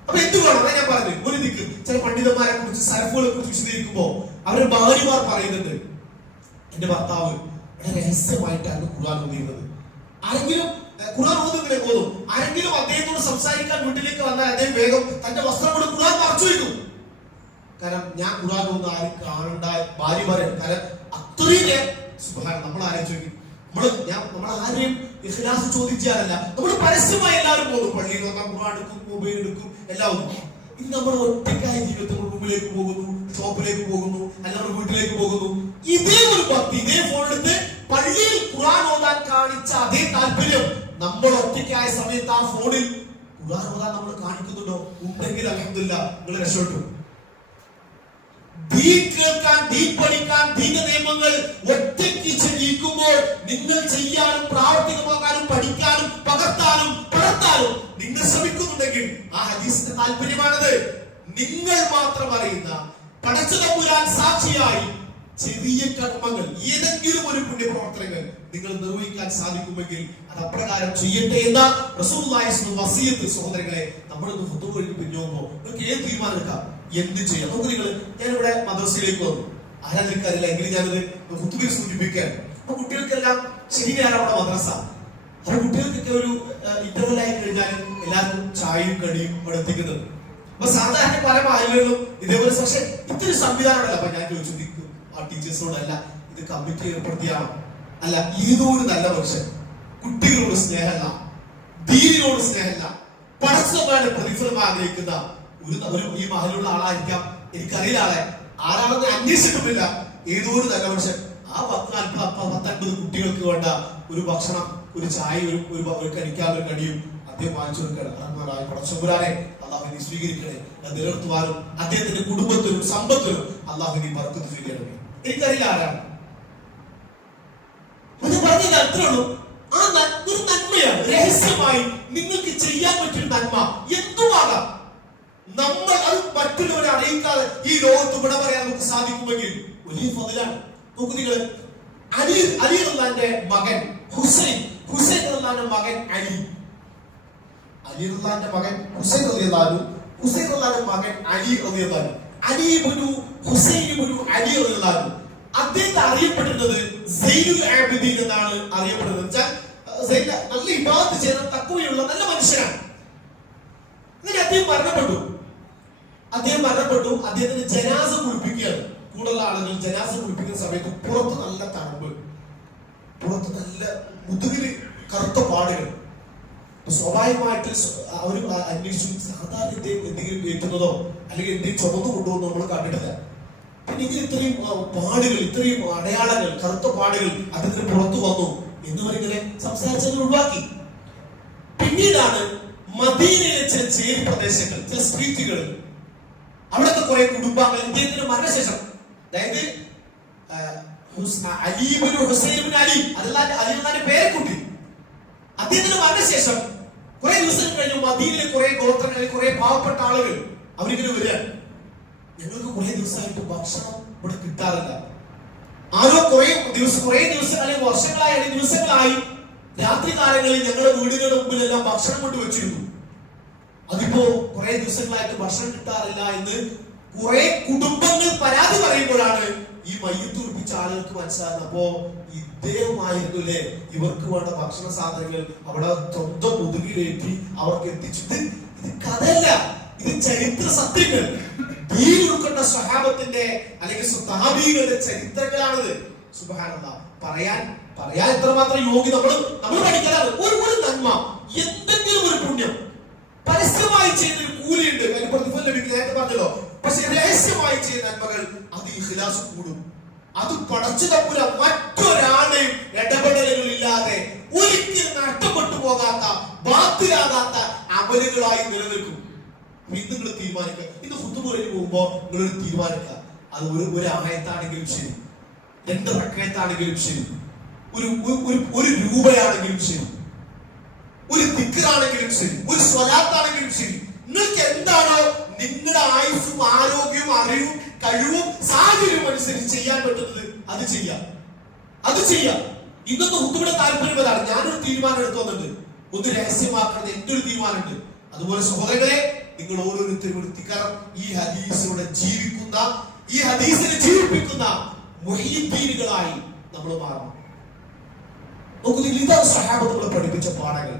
അപ്പൊ എന്ത് വേണം? ഞാൻ പറഞ്ഞു, ഒരു ദിക്ക് ചില പണ്ഡിതന്മാരെ കുറിച്ച്, സലഫുകളെ കുറിച്ച് വിശദീകരിക്കുമ്പോ അവരുടെ ഭാര്യമാർ പറയുന്നുണ്ട്, എന്റെ ഭർത്താവ് വളരെ രഹസ്യമായിട്ടാണ് ഖുർആൻ ഓതുന്നത്. ആരെങ്കിലും ഖുർആൻ ഓതുന്നതിനെ ഓതും. ആരെങ്കിലും അദ്ദേഹത്തോട് സംസാരിക്കാൻ വീട്ടിലേക്ക് വന്നാൽ അദ്ദേഹം വേഗം തന്റെ വസ്ത്രം കൊണ്ട് ഖുർആൻ മറച്ചു വയ്ക്കും. കാരണം ഞാൻ ഖുർആൻ ഓതുന്ന ആരും കാണണ്ട ഭാര്യമാരെ. കാരണം അത്രയും സുബ്ഹാനല്ലാഹ്. നമ്മൾ ആലോചിച്ച് നോക്കി, നമ്മൾ ആരെയും ഇഖ്ലാസ് ചോദിച്ചാലല്ല, നമ്മൾ പരസ്യമായി എല്ലാവരും പോകും. പള്ളിയിൽ വന്നാൽ ഖുർആൻ എടുക്കും, മൊബൈൽ എടുക്കും, എല്ലാം ഒന്നും. ഇനി നമ്മൾ ഒറ്റയ്ക്കായ ജീവിതത്തിൽ റൂമിലേക്ക് പോകുന്നു, ഷോപ്പിലേക്ക് പോകുന്നു, അല്ല നമ്മുടെ വീട്ടിലേക്ക് പോകുന്നു. ഇതേ ഒരു ഭക്തി, ഇതേ ഫോണെടുത്ത് പള്ളിയിൽ ഖുർആൻ ഓതാൻ കാണിച്ച അതേ താല്പര്യം നമ്മൾ ഒറ്റയ്ക്കായ സമയത്ത് ആ ഫോണിൽ ഖുർആൻ ഓതാൻ നമ്മൾ കാണിക്കുന്നുണ്ടോ? ഉണ്ടെങ്കിൽ അൽഹംദുലില്ലാഹ് നിങ്ങൾ രക്ഷപ്പെട്ടു. ദീൻ കേൾക്കാൻ, ദീൻ പഠിക്കാൻ, ദീന നിയമങ്ങൾ ഒറ്റയ്ക്ക് ജീവിക്കുമ്പോൾ നിങ്ങൾ ചെയ്യാനും പ്രാവർത്തികമാക്കാനും പഠിക്കാനും പകർത്താനും പടർത്താനും നിങ്ങൾ ശ്രമിക്കുന്നുണ്ടെങ്കിൽ ആ ഹദീസിന്റെ താല്പര്യമാണത്. നിങ്ങൾ മാത്രം അറിയുന്ന പടച്ച തമ്പുരാൻ സാക്ഷിയായി ചെറിയ കർമ്മങ്ങൾ, ഏതെങ്കിലും ഒരു പുണ്യപ്രവർത്തനങ്ങൾ നിങ്ങൾ നിർവഹിക്കാൻ സാധിക്കുമെങ്കിൽ അത് അപ്രകാരം ചെയ്യട്ടെ എന്ന റസൂലുള്ളാഹി വസിയത്ത്. സഹോദരങ്ങളെ, നമ്മളിന്ന് ഫുത്ബോൾ കഴിഞ്ഞ് പിരിഞ്ഞുപോകുമ്പോൾ നിങ്ങൾക്ക് ഏത് തീരുമാനം എടുക്കാം, എന്ത് ചെയ്യാം. നമുക്ക് നിങ്ങൾ, ഞാനിവിടെ മദ്രസയിലേക്ക് വന്നു, ആരാ നിൽക്കാറില്ല എങ്കിലും ഞാനത് ഫുത്ബോൾ സൂചിപ്പിക്കാൻ. അപ്പൊ കുട്ടികൾക്കെല്ലാം ശരിയാണ് അവിടെ മദ്രസ. അപ്പൊ കുട്ടികൾക്കൊക്കെ ഒരു ഇന്റർവെൽ ആയി കഴിഞ്ഞാൽ എല്ലാവർക്കും ചായയും കടിയും അവിടെ എത്തിക്കുന്നത്. അപ്പൊ സാധാരണ പല മാലിന്യങ്ങളും ഇതേപോലെ, പക്ഷെ ഇത്തിരി സംവിധാനമല്ല. അപ്പൊ ഞാൻ ചോദിച്ചു ആ ടീച്ചേഴ്സിനോടല്ല, ഇത് കമ്മിറ്റി ഏർപ്പെടുത്തിയാണോ? അല്ല, ഏതോ ഒരു നല്ല മനുഷ്യൻ കുട്ടികളോട് സ്നേഹമല്ല, ദീനിനോട് സ്നേഹമല്ല, പടച്ചവന്റെ പ്രതിഫലം ആഗ്രഹിക്കുന്ന ഒരു ഈ മഹലുള്ള ആളായിരിക്കാം, എനിക്കറിയില്ല ആളെ, ആരാണെന്ന് അന്വേഷിച്ചിട്ടുമില്ല. ഏതോ ഒരു നല്ല മനുഷ്യൻ ആ 10-50 കുട്ടികൾക്ക് വേണ്ട ഒരു ഭക്ഷണം, ഒരു ചായ, ഒരു കഴിക്കാൻ ഒരു കടിയും അദ്ദേഹം വാങ്ങിച്ചു കൊടുക്കണം. പടച്ചവരാനെ അള്ളാഹു നീ സ്വീകരിക്കണേ, നിലനിർത്തുവാനും അദ്ദേഹത്തിന്റെ കുടുംബത്തിനും സമ്പത്തിനും അള്ളാഹു നീ ബർക്കത്ത് സ്വീകരിക്കണേ. എനിക്കറിയില്ല ആരാണ്, അത് പറഞ്ഞില്ല, അത്രേ ഉള്ളൂ. ആ ഒരു നന്മയാണ്, രഹസ്യമായി നിങ്ങൾക്ക് ചെയ്യാൻ പറ്റിയൊരു നന്മ എന്തുമാകാം. നമ്മൾ അത് മറ്റുള്ളവരെ അറിയിക്കാതെ ഈ ലോകത്ത് ഇവിടെ പറയാൻ നമുക്ക് സാധിക്കുമെങ്കിൽ വലിയ ഫളിലാണ്. നോക്കൂ നിങ്ങൾ, അലി റളിയല്ലാഹുവിന്റെ മകൻ ഹുസൈൻ റളിയല്ലാഹുവിന്റെ മകൻ അലി റളിയല്ലാഹുവിന്റെ മകൻ ഹുസൈൻ റളിയല്ലാഹുവിന്റെ മകൻ അലി റളിയല്ലാഹു, അലി ഇബ്നു ഹുസൈൻ ഇബ്നു അലി റളിയല്ലാഹു. അദ്ദേഹത്തെ അറിയപ്പെടുന്നത് സൈനുൽ ആബിദീൻ എന്നാണ് അറിയപ്പെടുന്നത്. നല്ല ഇബാദത്ത് ചെയ്യുന്ന തഖ്വയുള്ള നല്ല മനുഷ്യനാണ്. അങ്ങനെ അദ്ദേഹം മരണപ്പെട്ടു. അദ്ദേഹത്തിന് ജനാസ കുളിപ്പിക്കുകയാണ്. കൂടുതൽ ആളുകൾ ജനാസ കുളിപ്പിക്കുന്ന സമയത്ത് പുറത്ത് നല്ല തണുപ്പ്, പുറത്ത് നല്ല മുതുകില് കറുത്ത പാടുകൾ. സ്വാഭാവികമായിട്ട് അവർ അന്വേഷിച്ചു, സാധാരണ എന്തെങ്കിലും ഏറ്റുന്നതോ അല്ലെങ്കിൽ എന്തെങ്കിലും ചുമന്നു കൊണ്ടുപോകുന്നോ നമ്മൾ കണ്ടിട്ടില്ല. പിന്നെ ഇതിൽ ഇത്രയും പാടുകൾ, ഇത്രയും അടയാളങ്ങൾ, കറുത്ത പാടുകൾ അദ്ദേഹത്തിന് പുറത്തു വന്നു എന്നിവരിങ്ങനെ സംസാരിച്ചത് ഒഴിവാക്കി. പിന്നീടാണ് മദീനയിലെ ചില ചേരി പ്രദേശങ്ങൾ, ചില സ്ട്രീറ്റുകൾ, അവിടുത്തെ കുറെ കുടുംബാംഗങ്ങൾ ഇദ്ദേഹത്തിന്റെ മരണശേഷം, അതായത് അലി ഇബ്നു ഹുസൈൻ ഇബ്നു അലി അലിയുടെ പേരക്കുട്ടി, അദ്ദേഹത്തിന്റെ മരണശേഷം കുറെ ദിവസം കഴിഞ്ഞു മദീനയിലെ കുറെ ഗോത്രങ്ങളിൽ കുറെ പാവപ്പെട്ട ആളുകൾ അവരിങ്ങനെ വരികയാണ്. ഞങ്ങൾക്ക് കുറെ ദിവസമായിട്ട് ഭക്ഷണം ഇവിടെ കിട്ടാറില്ല. ആരോ കുറെ ദിവസം അല്ലെങ്കിൽ വർഷങ്ങളായി അല്ലെങ്കിൽ ദിവസങ്ങളായി രാത്രി കാലങ്ങളിൽ ഞങ്ങളുടെ വീടുകളുടെ മുമ്പിലെല്ലാം ഭക്ഷണം കൊണ്ട് വെച്ചിരുന്നു. അതിപ്പോ കുറെ ദിവസങ്ങളായിട്ട് ഭക്ഷണം കിട്ടാറില്ല എന്ന് കുറെ കുടുംബങ്ങൾ പരാതി പറയുമ്പോഴാണ് ഈ മയ്യത്ത് ഉറപ്പിച്ച ആളുകൾക്ക് മനസ്സിലാകുന്നത്. അപ്പോ ഇദ്ദേഹമായിരുന്നു അല്ലേ ഇവർക്ക് വേണ്ട ഭക്ഷണ സാധനങ്ങൾ അവിടെ സ്വന്തം മുതുകിലേറ്റി അവർക്ക് എത്തിച്ചത്. ഇത് കഥയല്ല, ഇത് ചരിത്ര സത്യങ്ങൾ. ദീൻ ഉൾക്കൊണ്ട സ്വഹാബത്തിന്റെ അല്ലെങ്കിൽ സ്വഹാബികളുടെ ചരിത്രങ്ങളാണിത്. സുബ്ഹാനല്ലാഹ്, പറയാൻ എത്രമാത്രം യോഗ്യ നമ്മൾ പഠിക്കാനാണ്. ഒരു നന്മ, എന്തെങ്കിലും ഒരു പുണ്യം പരസ്യമായി ചെയ്യുന്നൊരു കൂലിയുണ്ട്, അതിന് പ്രതിഫലം ലഭിക്കും, നേരത്തെ പറഞ്ഞല്ലോ. പക്ഷെ രഹസ്യമായി ചെയ്യുന്ന നന്മകൾ അത് ഇഖ്ലാസ് കൂടും. അത് പടച്ചു തമ്പുര മറ്റൊരാളെയും ഇടപെടലുകളില്ലാതെ ഒരിക്കലും നഷ്ടപ്പെട്ടു പോകാത്ത, ബാത്തിലാകാത്ത അമലുകളായി നിലനിൽക്കും. ഇന്ന് നിങ്ങൾ തീരുമാനിക്കുക, ഇന്ന് ഫുട്ബോളിന് പോകുമ്പോ നിങ്ങളൊരു തീരുമാനിക്കുക. അത് ഒരു ആയത്താണെങ്കിലും ശരി, 2 റക്അത്താണെങ്കിലും ശരി, ഒരു രൂപയാണെങ്കിലും ശരി, ഒരു ദിക്റാണെങ്കിലും ശരി, ഒരു സ്വലാത്താണെങ്കിലും ശരി, നിങ്ങൾക്ക് എന്താണോ നിങ്ങളുടെ ആയുസ്സും ആരോഗ്യവും അറിവും കഴിവും സാഹചര്യവും അനുസരിച്ച് ചെയ്യാൻ പറ്റുന്നത് അത് ചെയ്യാം. ഇന്നത്തെ ഹുത്തുബയുടെ താല്പര്യം അതാണ്. ഞാനൊരു തീരുമാനം എടുക്കുന്നുണ്ട്, ഒന്ന് രഹസ്യമാക്കുന്നത് എന്റെ ഒരു തീരുമാനമുണ്ട്. അതുപോലെ സഹോദരങ്ങളെ, നിങ്ങൾ ഓരോരുത്തരും എടുത്തിക്കാരം ഈ ഹദീസിലൂടെ ജീവിക്കുന്ന, ഈ ഹദീസിനെ ജീവിപ്പിക്കുന്ന മുഹീദ്ദീനുകളായി നമ്മൾ മാറണം. നോക്കൂ, ഇതാണ് സ്വഹാബത്ത് നമ്മളെ പഠിപ്പിച്ച പാഠങ്ങൾ.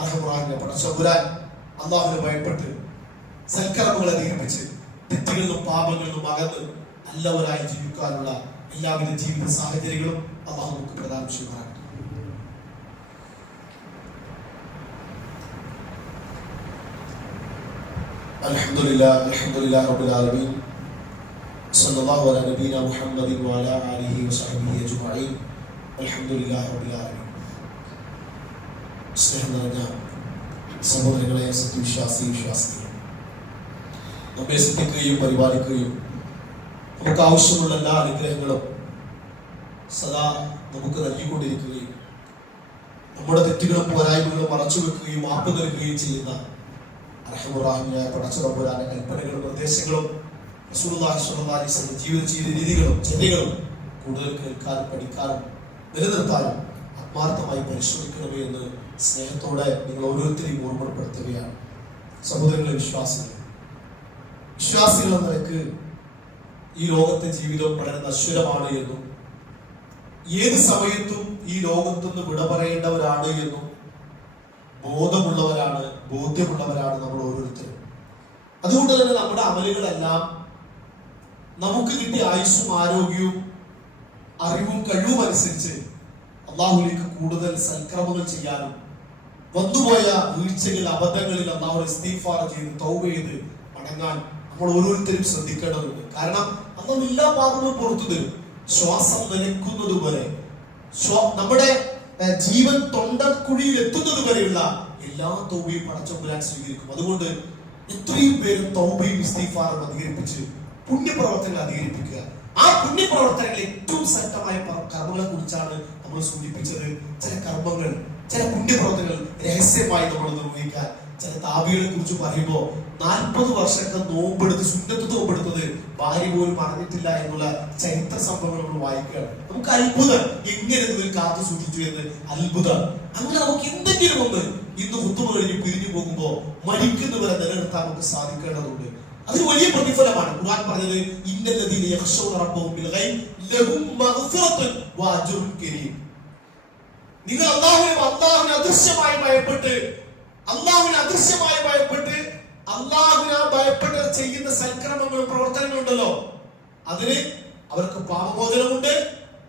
അർഹമുറാഹിന്റെ പടച്ചവരാൻ അല്ലാഹുവിനെ ഭയപ്പെട്ട് സൽക്കർമ്മങ്ങളെ അധികരിപ്പിച്ച് തെറ്റുകളിലും പാപങ്ങളിലും അകന്ന് നല്ലവരായി ജീവിക്കാനുള്ള എല്ലാവിധ ജീവിത സാഹചര്യങ്ങളും അല്ലാഹു നമുക്ക് പ്രദാനം ചെയ്യുമാറാകട്ടെ. അൽഹംദുലില്ലാഹി റബ്ബിൽ ആലമീൻ സല്ലല്ലാഹു അലാ നബീന മുഹമ്മദിൻ വഅലാ ആലിഹി വസഹ്ബിഹി അജ്മഈൻ അൽഹംദുലില്ലാഹി റബ്ബിൽ ആലമീൻ. സ്നേഹം നിറഞ്ഞ സഹോദരങ്ങളെ, വിശ്വാസികളെ, നമ്മെ ശ്രദ്ധിക്കുകയും പരിപാലിക്കുകയും നമുക്ക് ആവശ്യമുള്ള എല്ലാ അനുഗ്രഹങ്ങളും സദാ നമുക്ക് നൽകിക്കൊണ്ടിരിക്കുകയും നമ്മുടെ തെറ്റുകളും പോരായ്മകളും മറച്ചു വെക്കുകയും മാപ്പ് നൽകുകയും ചെയ്യുന്ന റഹ്മാനായ പടച്ചതമ്പുരാന്റെ കൽപ്പനകളും നിർദ്ദേശങ്ങളും റസൂലുള്ളാഹി സ്വല്ലല്ലാഹു അലൈഹി വസല്ലം ജീവിത രീതികളും ചര്യകളും കൂടുതൽ കേൾക്കാനും പഠിക്കാനും നിലനിർത്താനും ആത്മാർത്ഥമായി പരിശ്രമിക്കണമേ എന്ന് സ്നേഹത്തോടെ നിങ്ങൾ ഓരോരുത്തരെയും ഓർമ്മപ്പെടുത്തുകയാണ്. സഹോദരങ്ങളെ, വിശ്വാസികൾ എന്ന നിലക്ക് ഈ ലോകത്തെ ജീവിതം വളരെ നശ്വരമാണ് എന്നും ഏത് സമയത്തും ഈ ലോകത്തുനിന്ന് വിട പറയേണ്ടവരാണ് എന്നും ബോധ്യമുള്ളവരാണ് നമ്മൾ ഓരോരുത്തരും. അതുകൊണ്ട് തന്നെ നമ്മുടെ അമലുകളെല്ലാം നമുക്ക് കിട്ടിയ ആയുസ്സും ആരോഗ്യവും അറിവും കഴിവും അനുസരിച്ച് അള്ളാഹുലേക്ക് കൂടുതൽ സൽക്രമങ്ങൾ ചെയ്യാനും വന്നുപോയ വീഴ്ചകൾ അബദ്ധങ്ങളിൽ അള്ളാഹു ഇസ്തിഗ്ഫാർ ചെയ്ത് തൗബ ചെയ്ത് മടങ്ങാൻ നമ്മൾ ഓരോരുത്തരും ശ്രദ്ധിക്കേണ്ടതുണ്ട്. കാരണം അള്ളാഹു എല്ലാ പാപങ്ങളും പുറത്തു തരും. ശ്വാസം നിലക്കുന്നത് വരെ, നമ്മുടെ ജീവൻ തൊണ്ടക്കുഴിയിൽ എത്തുന്നത് വരെയുള്ള എല്ലാ തൗബയും പടച്ചതമ്പുരാൻ സ്വീകരിക്കും. അതുകൊണ്ട് എത്രയും പേര് തൗബയും ഇസ്തിഗ്ഫാറും അധികരിപ്പിച്ച് പുണ്യപ്രവർത്തനങ്ങൾ അധികരിപ്പിക്കുക. ആ പുണ്യപ്രവർത്തനങ്ങൾ ഏറ്റവും ശക്തമായ കർമ്മങ്ങളെ കുറിച്ചാണ് നമ്മൾ സൂചിപ്പിച്ചത്. ചില കർമ്മങ്ങൾ, ചില പുണ്യപ്രവർത്തനങ്ങൾ രഹസ്യമായി നമ്മൾ നിർവഹിക്കാൻ. ചില താപികളെ കുറിച്ച് പറയുമ്പോൾ 40 വർഷത്തെ നോമ്പെടുത്ത് സുന്നത്ത് നോമ്പെടുത്തത് ഭാര്യ പോലും പറഞ്ഞിട്ടില്ല എന്നുള്ള ചരിത്ര സംഭവങ്ങൾ നമ്മൾ വായിക്കുകയാണ്. നമുക്ക് അത്ഭുതം, എങ്ങനെ ഇതിൽ കാത്തു സൂക്ഷിച്ചു എന്ന് അത്ഭുതം. അങ്ങനെ നമുക്ക് എന്തെങ്കിലും ഒന്ന് ഇന്ന് ഹുത്തുബ കഴിഞ്ഞ് പിരിഞ്ഞു പോകുമ്പോൾ മരിക്കുന്നവരെ നിലനിർത്താൻ നമുക്ക് സാധിക്കേണ്ടതുണ്ട്. അതിന് വലിയ പ്രതിഫലമാണ്. ഖുർആൻ പറഞ്ഞത് ഇന്നല്ലദീന യഖ്ശൗന റബ്ബഹും ബിൽ ഗൈബ് ലഹും മഗ്ഫിറത്തുൻ വഅജ്റുൻ കരീം. നിങ്ങൾ അല്ലാഹുവിനെ അദൃശ്യമായി ഭയപ്പെട്ട് അല്ലാഹുവിനെ ഭയപ്പെട്ട് ചെയ്യുന്ന സൽക്രമങ്ങളും പ്രവർത്തനങ്ങളും ഉണ്ടല്ലോ, അതിന് അവർക്ക് പാപമോചനമുണ്ട്.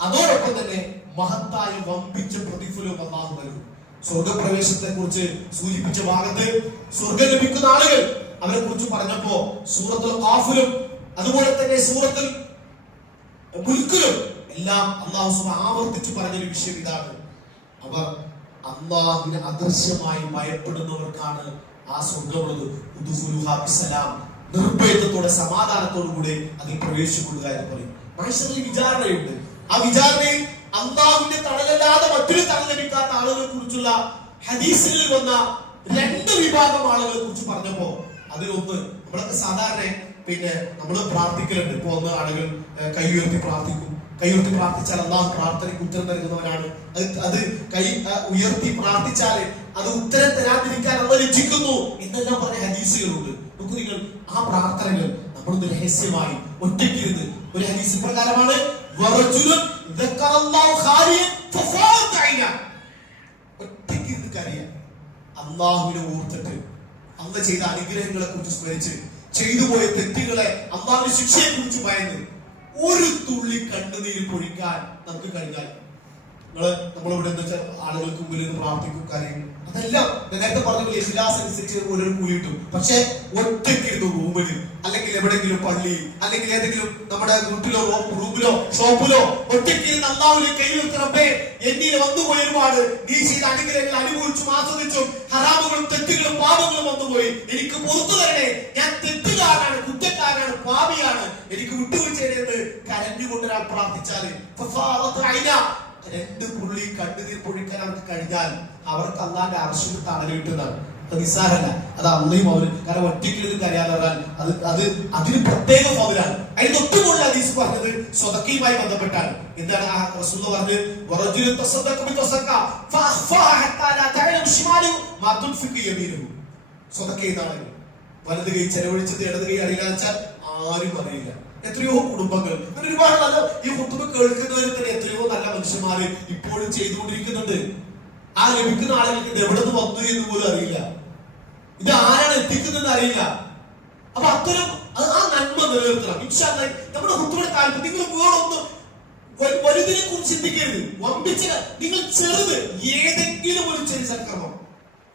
അതോടൊപ്പം തന്നെ മഹത്തായ വമ്പിച്ച പ്രതിഫലവും അല്ലാഹു നൽകും. സ്വർഗപ്രവേശത്തെ കുറിച്ച് സൂചിപ്പിച്ച ഭാഗത്ത് സ്വർഗം ലഭിക്കുന്ന ആളുകൾ അവരെ കുറിച്ച് പറഞ്ഞപ്പോ സൂറത്തുൽ ഖാഫിലും അതുപോലെ തന്നെ സൂറത്തുൽ മുൽക്കിലും എല്ലാം അല്ലാഹു സുബ്ഹാനഹു ആവർത്തിച്ച് പറഞ്ഞൊരു വിഷയം ഇതാണ്: അവർ അല്ലാഹുവിനെ അദൃശ്യമായി ഭയപ്പെടുന്നവർക്കാണ് ആ സ്വർഗമുള്ളത്. നിർഭയത്വത്തോടെ സമാധാനത്തോടു കൂടെ അതിൽ പ്രവേശിക്കൊള്ളുക എന്ന് പറയും. മനുഷ്യരിൽ വിചാരണയുണ്ട്. ആ വിചാരണയിൽ അല്ലാഹുവിന്റെ തണലല്ലാതെ മറ്റൊരു തണൽ ലഭിക്കാത്ത ആളുകളെ കുറിച്ചുള്ള ഹദീസിൽ വന്ന 2 വിഭാഗം ആളുകളെ കുറിച്ച് പറഞ്ഞപ്പോ അതിലൊന്ന്, നമ്മളൊക്കെ സാധാരണ നമ്മൾ പ്രാർത്ഥിക്കലുണ്ട്. ഇപ്പൊ ഒന്ന് ആളുകൾ കൈ ഉയർത്തി പ്രാർത്ഥിച്ചാൽ അള്ളാഹു പ്രാർത്ഥനയ്ക്ക് ഉത്തരം നൽകുന്നവനാണ്. അത് കൈ ഉയർത്തി പ്രാർത്ഥിച്ചാൽ അത് ഉത്തരം തരാതിരിക്കാൻ നമ്മൾ രക്ഷിക്കുന്നു എന്നെല്ലാം പറഞ്ഞ ഹദീസുകളുണ്ട്. നമുക്ക് നിങ്ങൾ ആ പ്രാർത്ഥനകൾ നമ്മളൊന്ന് രഹസ്യമായി ഒറ്റയ്ക്കിരുന്ന്, ഒരു ഹദീസ് പ്രകാരമാണ് ഒറ്റയ്ക്കിരുന്ന് കരയാൻ, അള്ളാഹുവിനെ ഓർത്തിട്ട് അള്ള ചെയ്ത അനുഗ്രഹങ്ങളെ കുറിച്ച് സ്മരിച്ച് ചെയ്തുപോയ തെറ്റുകളെ, അള്ളാഹുവിന്റെ ശിക്ഷയെ കുറിച്ച് ഭയന്ന് ഒരു തുള്ളി കണ്ണുനീര് പൊഴിക്കാൻ നമുക്ക് കഴിഞ്ഞാൽ, നമ്മളിവിടെ എന്താ വെച്ചാൽ ആളുകൾക്ക് മുമ്പിൽ നിന്ന് പ്രാർത്ഥിക്കും, കരയും, അതെല്ലാം നേരത്തെ പറഞ്ഞ ഇഖ്ലാസ് അനുസരിച്ച് ഓരോ കൂലി കിട്ടും. പക്ഷെ ഒറ്റയ്ക്കിരുന്നു റൂമിൽ അല്ലെങ്കിൽ എവിടെയെങ്കിലും പള്ളിയിൽ അല്ലെങ്കിൽ ഏതെങ്കിലും നമ്മുടെ വീട്ടിലോ റൂമിലോ ഷോപ്പിലോ ഒറ്റയ്ക്കിരുന്ന് അല്ലാഹുവിനെ കൈവെക്കണമേ, എന്നിൽ വന്നുപോയി ഒരുപാട് നീ ചെയ്ത അനുഗ്രഹങ്ങൾ അനുഭവിച്ചും ആസ്വദിച്ചും ഹറാമുകളും തെറ്റുകളും പാപങ്ങളും വന്നുപോയി, എനിക്ക് പുറത്തു തരണേ, ഞാൻ തെറ്റുകാരനാണ്, കുറ്റക്കാരനാണ്, പാപിയാണ്, എനിക്ക് വിട്ടുവീഴ്ചയെന്ന് കരഞ്ഞുകൊണ്ട് ഒരാൾ പ്രാർത്ഥിച്ചാല് 2 തുള്ളി കണ്ണുനീർ പൊഴിക്കാൻ അവർക്ക് കഴിഞ്ഞാൽ അവർക്ക് അള്ളാന്റെ അർശിന് തണല് കിട്ടുന്നതാണ്. അത് നിസ്സാരല്ല. അത് അള്ളയും അവര്, കാരണം ഒറ്റയ്ക്ക് കരയാതെ അത് അതിന് പ്രത്യേക പൗരാണ്. അതിന് തൊട്ടുമുള്ള ഹദീസ് പറഞ്ഞത് സ്വതക്കയുമായി ബന്ധപ്പെട്ടാണ്. എന്താണ് ആ റസൂൽ പറഞ്ഞത്? സ്വതക്ക എന്നാണ് വലത് കൈ ചെലവഴിച്ചത് ഇടത് കൈ അറിയില്ല വെച്ചാൽ ആരും അറിയില്ല. എത്രയോ കുടുംബങ്ങൾ, അങ്ങനെ ഒരുപാട് നല്ല ഈ ഹുത്തുബ കേൾക്കുന്നവരിൽ തന്നെ എത്രയോ നല്ല മനുഷ്യന്മാര് ഇപ്പോഴും ചെയ്തുകൊണ്ടിരിക്കുന്നുണ്ട്. ആ ലഭിക്കുന്ന ആളുകൾക്ക് ഇത് എവിടെ നിന്ന് വന്നു എന്ന് പോലും അറിയില്ല, ഇത് ആരാണ് എത്തിക്കുന്നത് അറിയില്ല. അപ്പൊ അത്തരം ആ നന്മ നിലനിർത്തണം. ഇൻഷാ അല്ലാഹ് നമ്മുടെ ഹുത്തുബയുടെ കാലത്ത് നിങ്ങൾ വേറൊന്നും വലുതിനെ കുറിച്ച് ചിന്തിക്കരുത്, വമ്പിച്ച നിങ്ങൾ ചെറുത് ഏതെങ്കിലും ഒരു ചെറിയ സൽക്കർമ്മം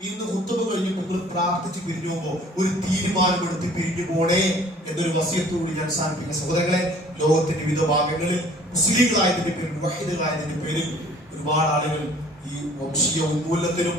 ഇന്ന് ഖുത്ബ കഴിഞ്ഞപ്പോൾ നിങ്ങൾ പ്രാർത്ഥിച്ച് പിരിഞ്ഞു പോകുമ്പോൾ ഒരു തീരുമാനമെടുത്ത് പിരിഞ്ഞു പോണേ എന്നൊരു വസിയത്തോട് ഞാൻ സാധിപ്പിക്കുന്ന സഹോദരങ്ങളെ, ലോകത്തിന്റെ വിവിധ ഭാഗങ്ങളിൽ മുസ്ലിങ്ങളായതിന്റെ പേരിൽ, വഹീദുകളായതിന്റെ പേരിൽ ഒരുപാട് ആളുകൾ ഈ വംശീയ ഉന്മൂലനത്തിനും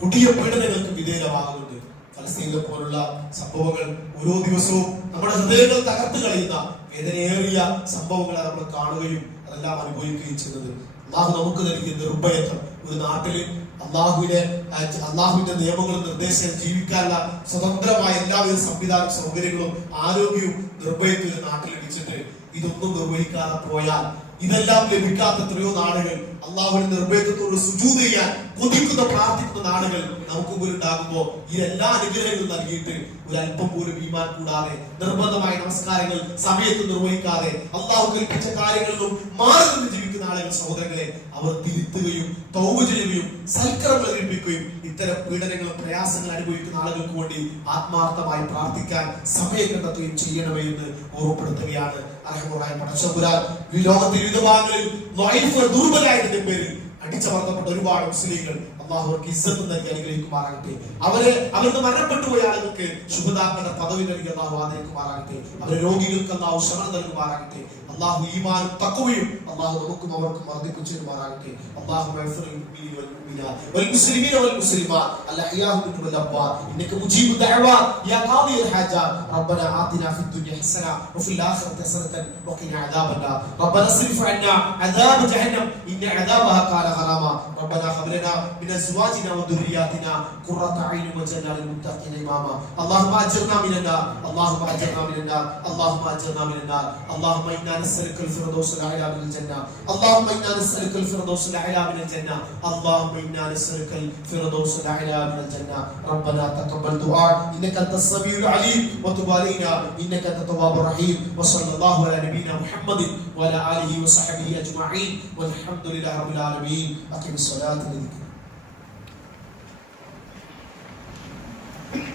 പുതിയ പീഡനങ്ങൾക്കും വിധേയമാകുന്നുണ്ട്. ഫലസ്തീനിലെ പോലുള്ള സംഭവങ്ങൾ ഓരോ ദിവസവും നമ്മുടെ ഹൃദയങ്ങൾ തകർത്ത് കളയുന്ന വേദനയേറിയ സംഭവങ്ങളെ നമ്മൾ കാണുകയും അതെല്ലാം അനുഭവിക്കുകയും ചെയ്യുന്നത്. അള്ളാഹു നമുക്ക് നൽകിയ നിർഭയത്വം, ഒരു നാട്ടില് അള്ളാഹുവിന്റെ നിയമങ്ങളും നിർദ്ദേശവും ജീവിക്കാനുള്ള സ്വതന്ത്രമായ എല്ലാവിധ സംവിധാന സൗകര്യങ്ങളും ആരോഗ്യവും നിർഭയത്വം ഒരു നാട്ടിൽ ലഭിച്ചിട്ട് ഇതൊന്നും നിർവഹിക്കാതെ പോയാൽ, ഇതെല്ലാം ലഭിക്കാത്ത എത്രയോ നാടുകൾ, അള്ളാഹുവിന്റെ നിർഭയത്വത്തോട് സുജൂദ് ചെയ്യാൻ കൊതിക്കുന്ന പ്രാർത്ഥിക്കുന്ന നാടുകൾ നമുക്ക് പോലും ഉണ്ടാകുമ്പോൾ ഈ എല്ലാ അനുഗ്രഹങ്ങളും നൽകിയിട്ട് ഒരല്പം പോലും ഈമാൻ കൂടാതെ, നിർബന്ധമായ നമസ്കാരങ്ങൾ സമയത്ത് നിർവഹിക്കാതെ, അള്ളാഹു കൽപ്പിച്ച കാര്യങ്ങളിലും മാറി നിന്ന് ജീവിക്കുന്ന ആളുകൾ സഹോദരങ്ങളെ, അവർ തിരുത്തുകയും തൗബ ചെയ്യുകയും സൽക്കരങ്ങൾ ലഭിക്കുകയും ഇത്തരം പീഡനങ്ങളും പ്രയാസങ്ങൾ അനുഭവിക്കുന്ന ആളുകൾക്ക് വേണ്ടി ആത്മാർത്ഥമായി പ്രാർത്ഥിക്കാൻ സമയം കണ്ടെത്തുകയും ചെയ്യണമേ എന്ന് ഓർമ്മപ്പെടുത്തുകയാണ്. ഈ ലോകത്തിന്റെ വിവിധ ഭാഗങ്ങളിൽ ദുർബലായതിന്റെ പേരിൽ അടിച്ചമർത്തപ്പെട്ട ഒരുപാട് മുസ്ലിങ്ങൾ അള്ളാഹു അവർക്ക് ഇസ്സത്ത് നൽകി അനുഗ്രഹിക്കുമാറാകട്ടെ. അവർക്ക് മരണപ്പെട്ടു പോയ ആളുകൾക്ക് ശുഭദാക്കളുടെ പദവി നൽകി അള്ളാഹു ആദരിക്കുമാറാകട്ടെ. അവരെ രോഗികൾക്ക് അള്ളാഹു ശമനം നൽകുമാറാകട്ടെ. അള്ളാഹു ഈമാനും തഖ്വയും അള്ളാഹു നമുക്കും അവർക്കും വർദ്ധിപ്പിച്ചു തരുമാറാകട്ടെ. അള്ളാഹു والمسلمين والمسلمات الأحياء منهم والأموات إنك مجيب الدعوات يا قاضي الحاجات ربنا آتنا في الدنيا حسنة وفي الآخرة حسنة وقنا عذاب النار ربنا اصرف عنا عذاب جهنم إن عذابها كان غراما ربنا هب لنا من أزواجنا وذرياتنا قرة أعين واجعلنا للمتقين إماما اللهم أجرنا من النار اللهم أجرنا من النار اللهم أجرنا من النار اللهم إنا نسألك الفردوس الأعلى من الجنة اللهم إنا نسألك الفردوس الأعلى من الجنة اللهم إنا نسألك الفردوس الأعلى من الجنة ربنا تقبل دعاء إنك أنت السميع العليم وتب علينا إنك أنت التواب الرحيم وصلى الله على نبينا محمد وعلى آله وصحبه أجمعين والحمد لله رب العالمين. أقم الصلاة لذكر